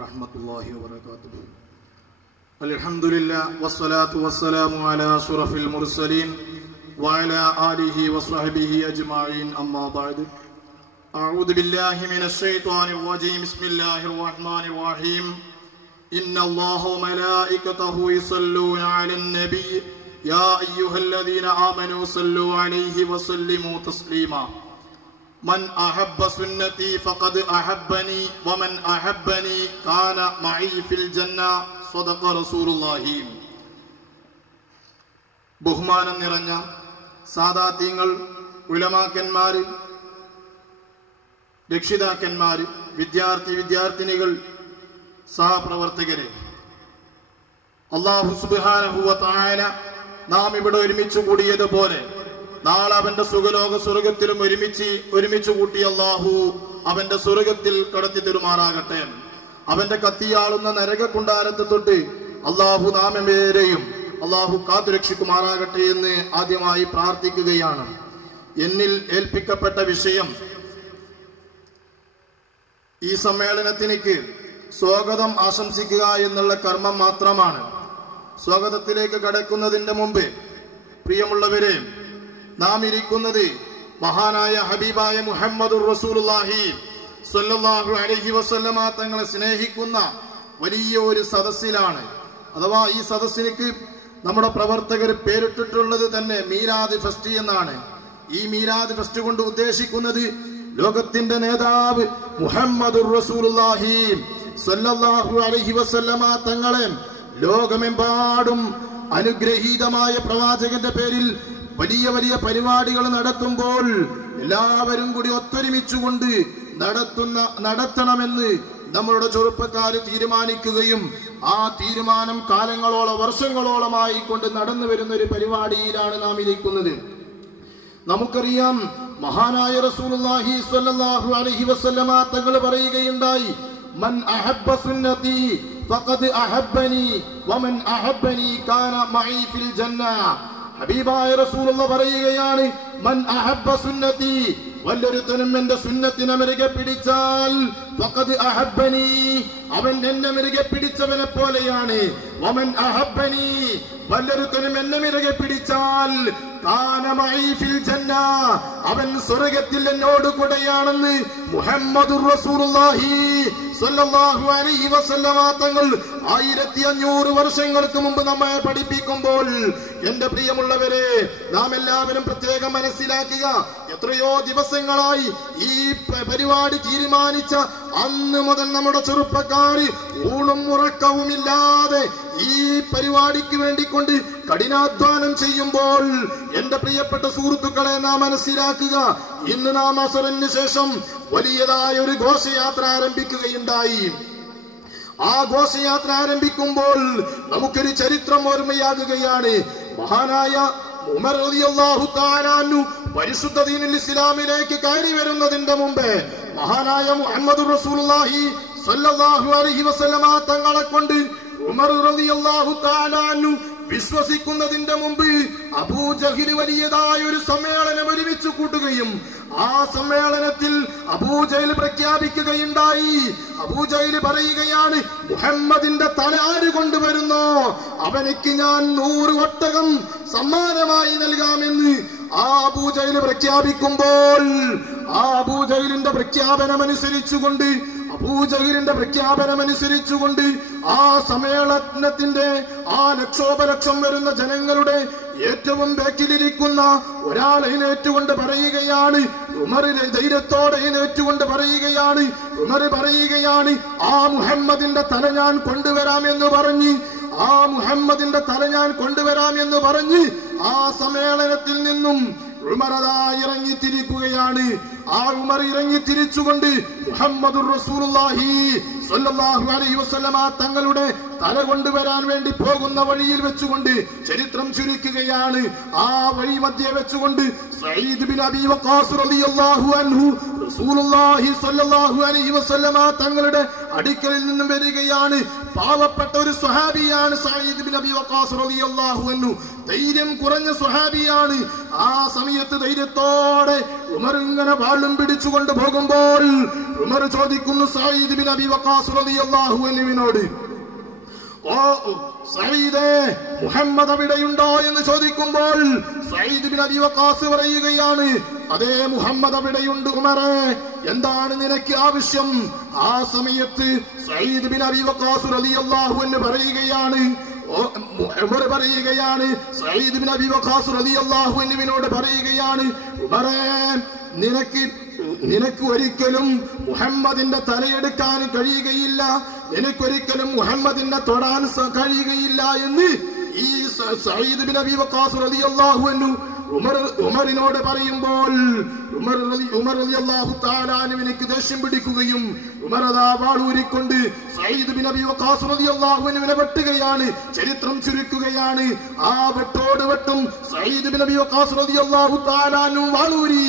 ورحمة الله وبركاته الحمد لله والصلاة والسلام على أشرف المرسلين وعلى آله وصحبه أجمعين أما بعد أعوذ بالله من الشيطان الرجيم بسم الله الرحمن الرحيم إن الله وملائكته يصلون على النبي يا أيها الذين آمنوا صلوا عليه وسلموا تسليما من أحب سنتي فقد أحبني ومن أحبني كان معي في الجنة صدق رسول الله ബഹുമാനം നിറഞ്ഞ സാദാത്യങ്ങൾ ഉലമാക്കന്മാര് രക്ഷിതാക്കന്മാര് വിദ്യാർത്ഥി വിദ്യാർത്ഥിനികൾ സഹപ്രവർത്തകരെ അള്ളാഹു സുബാനഹുവ തായാല നാം ഇവിടെ ഒരുമിച്ച് കൂടിയതുപോലെ നാളെ അവന്റെ സുഖലോക സ്വർഗത്തിലും ഒരുമിച്ച് ഒരുമിച്ച് കൂട്ടിയ അള്ളാഹു അവന്റെ സ്വർഗത്തിൽ കടത്തി തെരുമാറാകട്ടെ. അവന്റെ കത്തിയാളുന്ന നരകക്കുണ്ടാരത്തെ തൊട്ട് അള്ളാഹു നാമമേരെയും അള്ളാഹു കാത്തുരക്ഷിക്കുമാറാകട്ടെ എന്ന് ആദ്യമായി പ്രാർത്ഥിക്കുകയാണ്. എന്നിൽ ഏൽപ്പിക്കപ്പെട്ട വിഷയം ഈ സമ്മേളനത്തിലേക്ക് സ്വാഗതം ആശംസിക്കുക എന്നുള്ള കർമ്മം മാത്രമാണ്. സ്വാഗതത്തിലേക്ക് കടക്കുന്നതിന്റെ മുമ്പ് പ്രിയമുള്ളവരെ നാം ഇരിക്കുന്നത് മഹാനായ ഹബീബായ മുഹമ്മദ് റസൂലുള്ളാഹി സ്വല്ലല്ലാഹു അലൈഹി വസല്ലമ തങ്ങളെ സ്നേഹിക്കുന്ന വലിയ ഒരു സദസ്സിലാണ്. അഥവാ ഈ സദസ്സിലേക്ക് നമ്മുടെ പ്രവർത്തകർ പേരിട്ടിട്ടുള്ളത് തന്നെ മീരാദ് ഫെസ്റ്റ് എന്നാണ്. ഈ മീരാദ് ഫെസ്റ്റ് കൊണ്ട് ഉദ്ദേശിക്കുന്നത് ലോകത്തിന്റെ നേതാവ് മുഹമ്മദ് സ്വല്ലല്ലാഹു അലൈഹി വസല്ലമ തങ്ങളെ ലോകമെമ്പാടും അനുഗ്രഹീതമായ പ്രവാചകന്റെ പേരിൽ വലിയ വലിയ പരിപാടികൾ നടത്തുമ്പോൾ എല്ലാവരും കൂടി ഒത്തൊരുമിച്ചുകൊണ്ട് നടത്തുന്ന നടത്തണമെന്ന് നമ്മളുടെ ചെറുപ്പക്കാർ തീരുമാനിക്കുകയും ആ തീരുമാനം കാലങ്ങളോളം വർഷങ്ങളോളമായി കൊണ്ട് നടന്നു വരുന്ന ഒരു പരിപാടിയിലാണ് നാം ഇരിക്കുന്നത്. നമുക്കറിയാം മഹാനായ റസൂലുള്ളാഹി സ്വല്ലല്ലാഹു അലൈഹി വസല്ലമ തങ്ങൾ പറയുകയുണ്ടായി മൻ അഹബ്ബ സുന്നതി ഫഖദ് അഹബ്ബനി വമൻ അഹബ്ബനി കാന മഈ ഫിൽ ജന്ന. ഹബീബായ റസൂലുള്ള പറയുകയാണ് മൻ അഹബ്ബ സുന്നതി വല്ലൊരുത്തനും എന്റെ സുന്നത്തിനെ മെരുകെ പിടിച്ചാൽ അഹബ്ബനി. അവൻ എന്നെ മെരുകെ പിടിച്ചവനെ പോലെയാണ്. വമൻ അഹബ്ബനി. വല്ലൊരുത്തനും എന്നെ മെരുകെ പിടിച്ചാൽ അവൻ സ്വർഗത്തിൽ എന്നോട് കൂടെയാണെന്ന് മുഹമ്മദ് തങ്ങൾ ആയിരത്തി അഞ്ഞൂറ് വർഷങ്ങൾക്ക് മുമ്പ് നമ്മെ പഠിപ്പിക്കുമ്പോൾ എന്റെ പ്രിയമുള്ളവരെ നാം എല്ലാവരും പ്രത്യേകം മനസ്സിലാക്കുക. എത്രയോ ദിവസങ്ങളായി ഈ പരിപാടി തീരുമാനിച്ച അന്ന് മുതൽ നമ്മുടെ ചെറുപ്പക്കാര് ഊണും ഉറക്കവുമില്ലാതെ ഈ പരിപാടിക്ക് വേണ്ടിക്കൊണ്ട് കഠിനാധ്വാനം ചെയ്യുമ്പോൾ എന്റെ പ്രിയപ്പെട്ട സുഹൃത്തുക്കളെ നാം മനസ്സിലാക്കുക ഇന്ന് നാം അസുരന് ശേഷം വലിയതായ ഒരു ഘോഷയാത്ര ആരംഭിക്കുകയുണ്ടായി. ആ ഘോഷയാത്ര ആരംഭിക്കുമ്പോൾ നമുക്കൊരു ചരിത്രം ഓർമ്മയാകുകയാണ്. മഹാനായ ഉമർ റളിയല്ലാഹു പരിശുദ്ധ ദീനുൽ ഇസ്ലാമിലേക്ക് കയറി വരുന്നതിന്റെ മുമ്പേ മഹാനായ മുഹമ്മദ് റസൂലുള്ളാഹി സ്വല്ലല്ലാഹു അലൈഹി വസല്ലമ തങ്ങളെ കൊണ്ട് ഉമർ റളിയല്ലാഹു അൻഹു വിശ്വസിക്കുന്നതിന്റെ മുമ്പ് അബൂജഹിൽ വലിയതായ ഒരു സമ്മേളനം ഒരുമിച്ച് കൂട്ടുകയും ആ സമ്മേളനത്തിൽ അബൂജയിൽ പ്രഖ്യാപിക്കുകയുണ്ടായി. അബൂജയിൽ പറയുകയാണ് മുഹമ്മദിന്റെ തല ആര് കൊണ്ടുവരുന്നോ? അവനിക്ക് ഞാൻ നൂറ് ഒട്ടകം സമ്മാനമായി നൽകാമെന്ന്. ആ അബൂജയിൽ പ്രഖ്യാപിക്കുമ്പോൾ ആ അബൂജയിലിന്റെ പ്രഖ്യാപനം അനുസരിച്ചുകൊണ്ട് പ്രഖ്യാപനമനുസരിച്ചുകൊണ്ട് പ്രഖ്യാപനം അനുസരിച്ചുകൊണ്ട് ആ സമ്മേളനത്തിന്റെ ആ ലക്ഷോപലക്ഷം വരുന്ന ജനങ്ങളുടെ ഏറ്റവും ബാക്കിലിരിക്കുന്ന ഒരാൾ എഴുന്നേറ്റുകൊണ്ട് പറയുകയാണ് ഉമറിലെ ധൈര്യത്തോടെ എഴുന്നേറ്റുകൊണ്ട് പറയുകയാണ് ഉമർ പറയുകയാണ് ആ മുഹമ്മദിന്റെ തല ഞാൻ കൊണ്ടുവരാമെന്ന് പറഞ്ഞ് ആ മുഹമ്മദിന്റെ തല ഞാൻ കൊണ്ടുവരാം എന്ന് പറഞ്ഞ് ആ സമ്മേളനത്തിൽ നിന്നും ഇറങ്ങി തിരിക്കുകയാണ്. ആ ഉമർ ഇറങ്ങി തിരിച്ചുകൊണ്ട് മുഹമ്മദുർ റസൂലുള്ളാഹി സ്വല്ലല്ലാഹു അലൈഹി വസല്ലമ തങ്ങളുടെ തല കൊണ്ടുവരാൻ വേണ്ടി പോകുന്ന വഴിയിൽ വെച്ചുകൊണ്ട് ചരിത്രം ചുരുക്കുകയാണ്. ആ വഴി മധ്യ വെച്ചുകൊണ്ട് സഈദ് ബിൻ അബീ വഖാസ് റളിയല്ലാഹു അൻഹു റസൂലുള്ളാഹി സ്വല്ലല്ലാഹു അലൈഹി വസല്ലമ തങ്ങളുടെ അടുക്കലിൽ നിന്നും വരികയാണ്. പാവപ്പെട്ട ഒരു സ്വഹാബിയാണ് സായിദ് വക്കാസ് റളിയല്ലാഹു അൻഹു. ധൈര്യം കുറഞ്ഞ സ്വഹാബിയാണ്. ആ സമയത്ത് ധൈര്യത്തോടെ ഉമർ ഇങ്ങനെ വാളും പിടിച്ചുകൊണ്ട് പോകുമ്പോൾ ഉമർ ചോദിക്കുന്നു സായിദ് ബിൻ അബി വക്കാസ് റളിയല്ലാഹു അൻഹുവിനോട് ഓ സയ്യിദേ മുഹമ്മദ് അവിടെയുണ്ടോ എന്ന് ചോദിക്കുമ്പോൾ സയ്യിദ് ബിൻ അബി വക്കാസ് പറയുകയാണ് അതേ മുഹമ്മദ് അവിടെയുണ്ട് ഉമറെ എന്താണ് നിനക്ക് ആവശ്യം? ആ സമയത്ത് സയ്യിദ് ബിൻ അബി വക്കാസ് റളിയല്ലാഹു അൻഹു പറയുകയാണ് പറയുകയാണ്. സയ്യിദ് ബിൻ അബി വഖാസ് റളിയല്ലാഹു അൻഹുവിനോട് പറയുകയാണ് നിനക്ക് നിനക്ക് ഒരിക്കലും മുഹമ്മദിന്റെ തലയെടുക്കാൻ കഴിയുകയില്ല. നിനക്കൊരിക്കലും മുഹമ്മദിനെ തൊടാൻ കഴിയുകയില്ല എന്ന് ഈ സയ്യിദ് ബിൻ അബി വഖാസ് റളിയല്ലാഹു അൻഹു ഉമർ ഉമറിനോട് പറയുമ്പോൾ ഉമർ ഉമർ അൻഹുവിനിക്ക് ദേഷ്യം പിടിക്കുകയും ഉമർ വാളൂരിക്കൊണ്ട് സഈദ് ബിൻ അബി വഖാസ് റളിയല്ലാഹു അൻഹുവിനെ വെട്ടുകയാണ് ചരിത്രം ചുരുക്കുകയാണ്. ആ വെട്ടോട് വെട്ടും സയ്യിദ് ബിൻ അബി വഖാസ് റളിയല്ലാഹു അൻഹു വാളൂരി.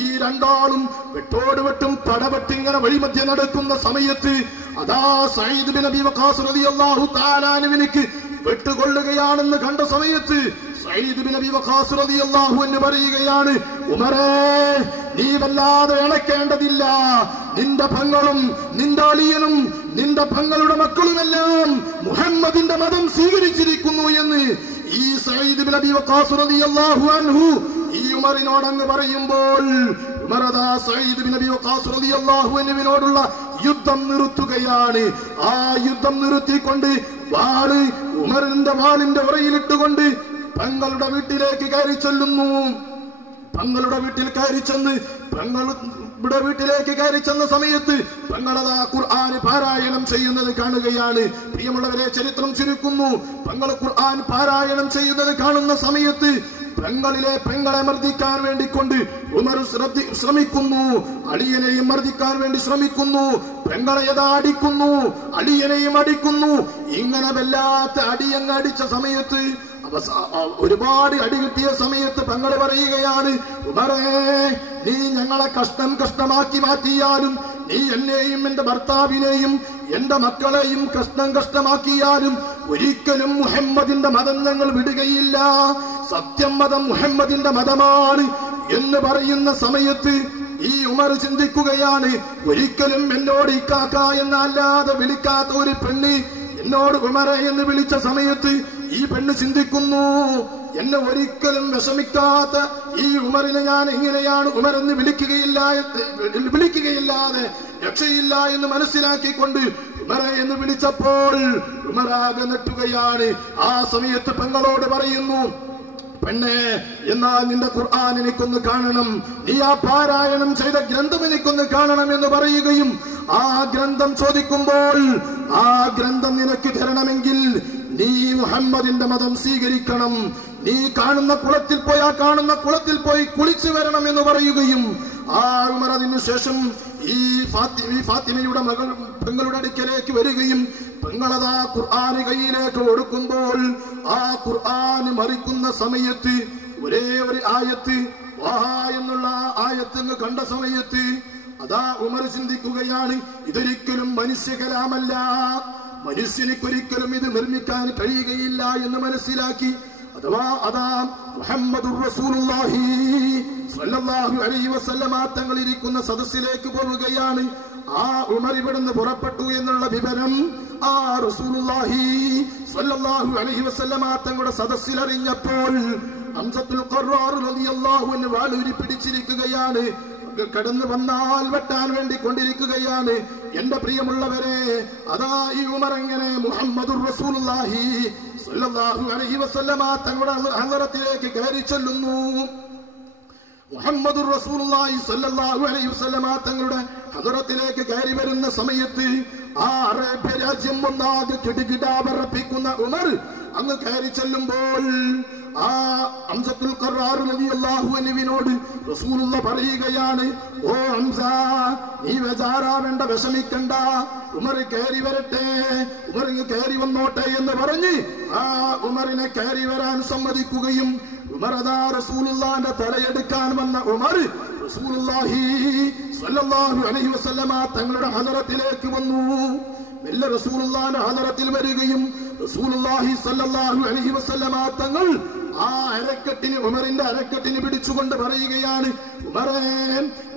ഈ രണ്ടാളും വെട്ടോട് വെട്ടും പടവെട്ടിങ്ങനെ വഴിമധ്യ നടക്കുന്ന സമയത്ത് അതാ സയ്യിദ് ബിൻ അബി വഖാസ് റളിയല്ലാഹു തആല അൻഹുവിനിക്ക് വെട്ടുകൊള്ളുകയാണെന്ന് കണ്ട സമയത്ത് പറയുകയാണ് ഉമറേ നീ വല്ലാതെ ഇണക്കേണ്ടതില്ല നിന്റെ പങ്ങളും നിന്റെ അളിയനും നിന്റെ പങ്ങളുടെ മക്കളുമെല്ലാം മുഹമ്മദിന്റെ മതം സ്വീകരിച്ചിരിക്കുന്നു എന്ന് ഈ സയ്യിദ് ബിൻ അബി വഖാസ് റളിയല്ലാഹു അൻഹു ഈ ഉമറിനോട് അങ്ങ് പറയുമ്പോൾ ഉമറദാ സയ്യിദ് ബിൻ അബി വഖാസ് റളിയല്ലാഹു അൻഹുവിനോടുള്ള യുദ്ധം നിർത്തുകയാണ്. ആ യുദ്ധം നിർത്തിക്കൊണ്ട് വാൾ ഉമറിന്റെ വാളിന്റെ ഉറയിലിട്ടുകൊണ്ട് തങ്ങളുടെ വീട്ടിലേക്ക് കയറി ചെല്ലുന്നു. തങ്ങളുടെ വീട്ടിൽ കയറി ചെന്ന് തങ്ങളുടെ വീട്ടിലേക്ക് കയറി ചെന്ന സമയത്ത് പെങ്ങളതാ ഖുർആൻ പാരായണം ചെയ്യുന്നത് കാണുകയാണ്. പ്രിയമുള്ളവരെ ചരിത്രം ചുരുക്കുന്നു. തങ്ങൾ ഖുർആൻ പാരായണം ചെയ്യുന്നത് കാണുന്ന സമയത്ത് പെങ്ങളിലെ പെങ്ങളെ മർദ്ദിക്കാൻ വേണ്ടിക്കൊണ്ട് ഉമർ ശ്രമിക്കുന്നു. അടിയനെയും മർദ്ദിക്കാൻ വേണ്ടി ശ്രമിക്കുന്നു. പെങ്ങളെ യഥാ അടിക്കുന്നു. അടിയനെയും അടിക്കുന്നു. ഇങ്ങനെ വല്ലാത്ത അടിയങ്ങ് അടിച്ച സമയത്ത് ഒരുപാട് അടി കിട്ടിയ സമയത്ത് പെങ്ങൾ പറയുകയാണ് ഉമറേ നീ ഞങ്ങളെ കഷ്ടം കഷ്ടമാക്കി മാറ്റിയാലും നീ എന്നെയും എന്റെ ഭർത്താവിനെയും എന്റെ മക്കളെയും കഷ്ടം കഷ്ടമാക്കിയാലും ഒരിക്കലും മുഹമ്മദിന്റെ മതം ഞങ്ങൾ വിടുകയില്ല. സത്യം മതം മുഹമ്മദിന്റെ മതമാണ് എന്ന് പറയുന്ന സമയത്ത് ഈ ഉമർ ചിന്തിക്കുകയാണ് ഒരിക്കലും എന്നോട് ഇക്കാക്ക എന്നല്ലാതെ വിളിക്കാത്ത ഒരു പെണ്ണ് എന്നോട് ഉമറെ എന്ന് വിളിച്ച സമയത്ത് ഈ പെണ്ണ് ചിന്തിക്കുന്നു എന്നെ ഒരിക്കലും വിഷമിക്കാത്ത ഈ ഉമറിനെ ഞാൻ എങ്ങനെയാണ് ഉമർ എന്ന് വിളിക്കുകയില്ല വിളിക്കുകയില്ലാതെ രക്ഷയില്ല എന്ന് മനസ്സിലാക്കിക്കൊണ്ട് ഉമറെ എന്ന് വിളിച്ചപ്പോൾ ഉമറാകെ നെട്ടുകയാണ് ആ സമയത്ത് പെങ്ങളോട് പറയുന്നു പെണ്ണെ എന്നാ നിന്റെ ഖുർആൻ എനിക്കൊന്ന് കാണണം. നീ ആ പാരായണം ചെയ്ത ഗ്രന്ഥം എനിക്കൊന്ന് കാണണം എന്ന് പറയുകയും ആ ഗ്രന്ഥം ചോദിക്കുമ്പോൾ ആ ഗ്രന്ഥം നിനക്ക് തരണമെങ്കിൽ നീ മുഹമ്മദിന്റെ മതം സ്വീകരിക്കണം. നീ കാണുന്ന കുളത്തിൽ പോയി ആ കാണുന്ന കുളത്തിൽ പോയി കുളിച്ചു വരണം എന്ന് പറയുകയും ആ ഉമർ അതിനുശേഷം ഈ ഫാത്തിമി ഫാത്തിമയുടെ മകൾ പെങ്ങളുടെ അടുക്കലേക്ക് വരികയും പെങ്ങളതാ ഖുർആന് കയ്യിലേക്ക് കൊടുക്കുമ്പോൾ ആ ഖുർആന് മറിക്കുന്ന സമയത്ത് ഒരേ ഒരു ആയത്ത് വാഹാ എന്നുള്ള ആയത്ത് കണ്ട സമയത്ത് അതാ ഉമർ ചിന്തിക്കുകയാണ് ഇതൊരിക്കലും മനുഷ്യ കലാമല്ല. മനുഷ്യനിക്കൊരിക്കലും ഇത് നിർമ്മിക്കാൻ കഴിയുകയില്ല എന്ന് മനസ്സിലാക്കി. അഥവാ അതാ മുഹമ്മദ് റസൂലുള്ളാഹി. അലൈഹി വസല്ലമ തങ്ങൾ ഇരിക്കുന്ന സദസ്സിലേക്ക് പോവുകയാണ് ആ ഉമർ ഇവിടുന്ന് പുറപ്പെട്ടു എന്നുള്ള വിവരം ആ റസൂലുള്ളാഹി സല്ലല്ലാഹു അലൈഹി വസല്ലമ തങ്ങളുടെ സദസ്സിൽ അറിഞ്ഞപ്പോൾ ഹംസത്തുൽ ഖർറാർ റളിയല്ലാഹു അൻഹു വാളൂരി പിടിച്ചിരിക്കുകയാണ് കടന്നു വന്നാൽ വെട്ടാൻ വേണ്ടി കൊണ്ടിരിക്കുകയാണ് എന്റെ പ്രിയമുള്ളവരെ അതാ ഈ ഉമർ എങ്ങനെ മുഹമ്മദുർ റസൂലുള്ളാഹി സല്ലല്ലാഹു അലൈഹി വസല്ലമ തങ്ങളുടെ ഹലറത്തിലേക്ക് കയറി ചെല്ലുന്നു വസല്ലമ തങ്ങളുടെ ഹദറത്തിലേക്ക് കയറി വരുന്ന സമയത്ത് ആ അറേബ്യ രാജ്യം ഒന്നാകെ കിടുകിടാ വിറപ്പിക്കുന്ന ഉമർ അങ്ങ് കയറി ചെല്ലുമ്പോൾ ആ റളിയല്ലാഹു അൻഹുവിനോട് റസൂലുള്ള പറയുകയാണ് ഓ ഹംസ നീ ബേജാറാവേണ്ട വിഷമിക്കണ്ട. ഉമർ കയറി വരട്ടെ ഉമർ കയറി വന്നോട്ടെ എന്ന് പറഞ്ഞ് ആ ഉമറിനെ കയറി വരാൻ സമ്മതിക്കുകയും ഉമർ റസൂലുള്ളാന്റെ തലയെടുക്കാൻ വന്ന ഉമർ റസൂലുള്ളാഹി സ്വല്ലല്ലാഹു അലൈഹി വസല്ലമ തങ്ങളുടെ ഹലറത്തിലേക്ക് വന്നു. മെല്ലെ റസൂലുള്ളാന്റെ ഹലറത്തിൽ വരികയും റസൂലുള്ളാഹി സ്വല്ലല്ലാഹു അലൈഹി വസല്ലമ തങ്ങൾ ആ അരക്കെട്ടിന് ഉമറിന്റെ അരക്കെട്ടിന് പിടിച്ചുകൊണ്ട് പറയുകയാണ് ഉമറേ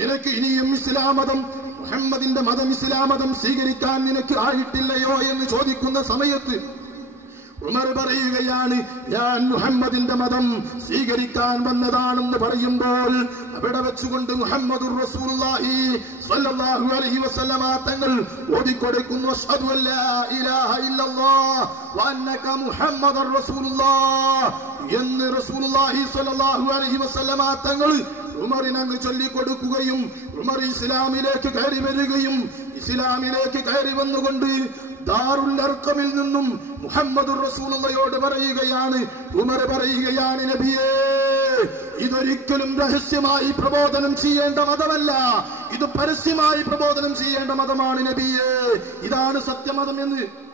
നിനക്ക് ഇനിയും ഇസ്ലാം മതം മുഹമ്മദിന്റെ മതം ഇസ്ലാം മതം സ്വീകരിക്കാൻ നിനക്ക് ആയിട്ടില്ലയോ? എന്ന് ചോദിക്കുന്ന സമയത്ത് ഉമർ പറയുകയാണ് ഞാൻ മുഹമ്മദിന്റെ മതം സ്വീകരിക്കാൻ വന്നതാണെന്ന് പറയുമ്പോൾ അവിടെ വെച്ചുകൊണ്ട് മുഹമ്മദ് തങ്ങൾ ഓടിക്കൊടുക്കുന്നു എന്ന് തങ്ങൾ ഉമറിന് അങ്ങ് ചൊല്ലിക്കൊടുക്കുകയും ഉമർ ഇസ്ലാമിലേക്ക് കയറി വരികയും ഇസ്ലാമിലേക്ക് കയറി വന്നുകൊണ്ട് ദാറുല്ലർക്കമിൽ നിന്നും മുഹമ്മദ് റസൂലയോട് പറയുകയാണ്. ഉമർ പറയുകയാണ് നബിയേ ഇതൊരിക്കലും രഹസ്യമായി പ്രബോധനം ചെയ്യേണ്ട മതമല്ല. ഇത് പരസ്യമായി പ്രബോധനം ചെയ്യേണ്ട മതമാണ് നബിയേ. ഇതാണ് സത്യമതം എന്ന്